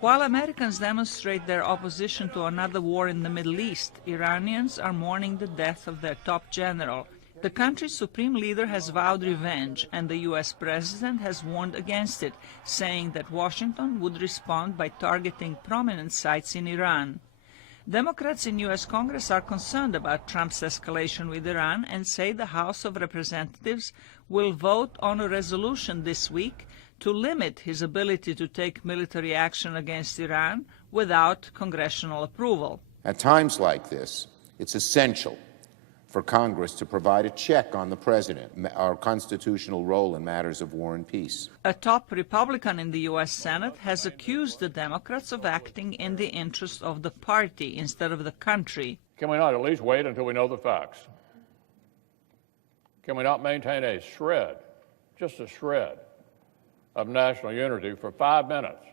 While Americans demonstrate their opposition to another war in the Middle East, Iranians are mourning the death of their top general. The country's supreme leader has vowed revenge, and the U.S. president has warned against it, saying that Washington would respond by targeting prominent sites in Iran. Democrats in U.S. Congress are concerned about Trump's escalation with Iran and say the House of Representatives will vote on a resolution this week to limit his ability to take military action against Iran without congressional approval. At times like this, it's essential for Congress to provide a check on the president, our constitutional role in matters of war and peace. A top Republican in the U.S. Senate has accused the Democrats of acting in the interest of the party instead of the country. Can we not at least wait until we know the facts? Can we not maintain a shred, just a shred, of national unity for 5 minutes?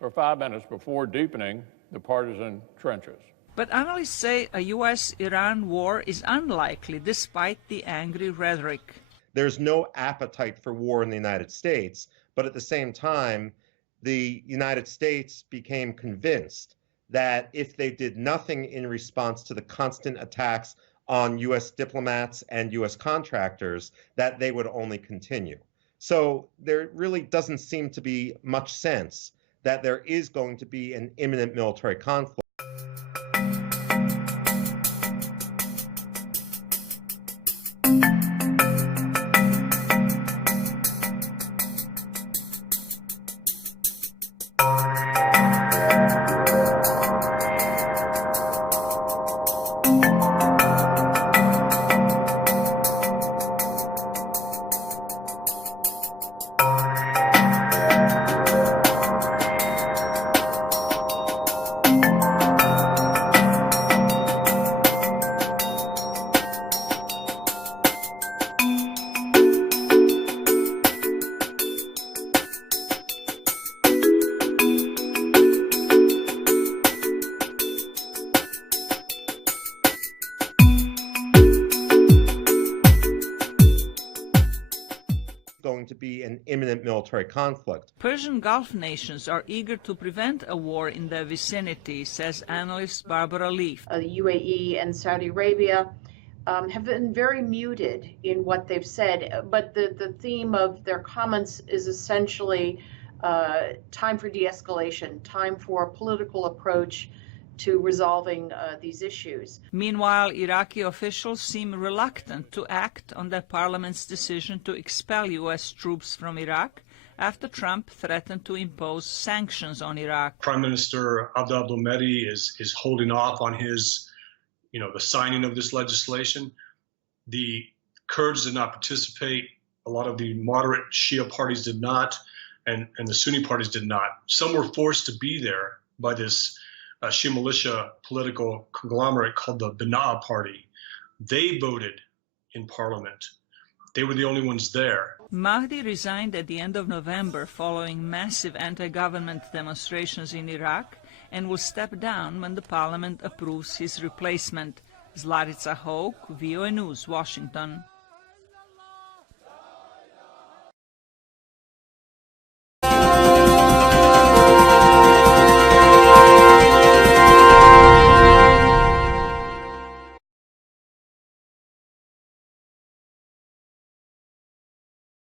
For 5 minutes before deepening the partisan trenches. But analysts say a U.S.-Iran war is unlikely despite the angry rhetoric. There's no appetite for war in the United States, but at the same time, the United States became convinced that if they did nothing in response to the constant attacks on U.S. diplomats and U.S. contractors, that they would only continue. So there really doesn't seem to be much sense that there is going to be an imminent military conflict. Going to be an imminent military conflict. Persian Gulf nations are eager to prevent a war in their vicinity, says analyst Barbara Leaf. The UAE and Saudi Arabia have been very muted in what they've said, but the theme of their comments is essentially time for de-escalation, time for a political approach to resolving these issues. Meanwhile, Iraqi officials seem reluctant to act on their parliament's decision to expel U.S. troops from Iraq after Trump threatened to impose sanctions on Iraq. Prime Minister Abdel Abdul-Mahdi is holding off on his, the signing of this legislation. The Kurds did not participate. A lot of the moderate Shia parties did not, and the Sunni parties did not. Some were forced to be there by this Shia militia political conglomerate called the Banaa Party. They voted in parliament. They were the only ones there. Mahdi resigned at the end of November following massive anti-government demonstrations in Iraq and will step down when the parliament approves his replacement. Zlarica Hoke, VOA News, Washington.